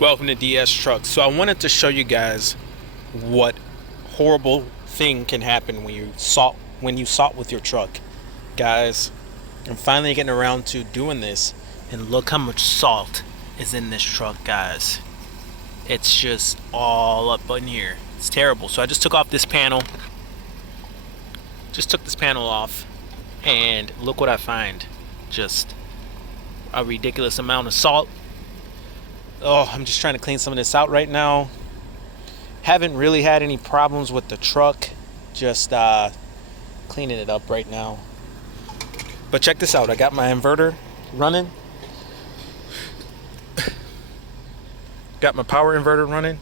Welcome to DS Trucks. So I wanted to show you guys what horrible thing can happen when you salt with your truck. Guys, I'm finally getting around to doing this, and look how much salt is in this truck, guys. It's just all up in here. It's terrible. So I just took off this panel. Just took this panel off, and look what I find. Just a ridiculous amount of salt. Oh, I'm just trying to clean some of this out right now. Haven't really had any problems with the truck. Just cleaning it up right now. But check this out. I got my inverter running. Got my power inverter running.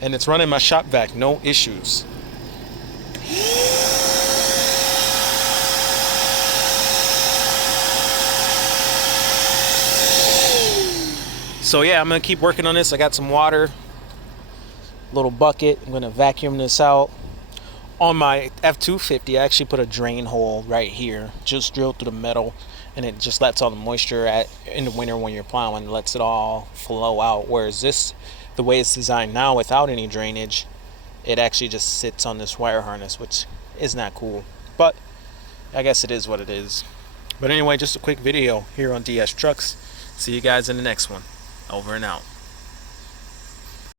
And it's running my shop vac. No issues. So yeah, I'm gonna keep working on this. I got some water, little bucket. I'm gonna vacuum this out. On my F-250, I actually put a drain hole right here, just drilled through the metal, and it just lets all the moisture in the winter when you're plowing, lets it all flow out. Whereas this, the way it's designed now, without any drainage, it actually just sits on this wire harness, which is not cool. But I guess it is what it is. But anyway, just a quick video here on DS Trucks. See you guys in the next one. Over and out.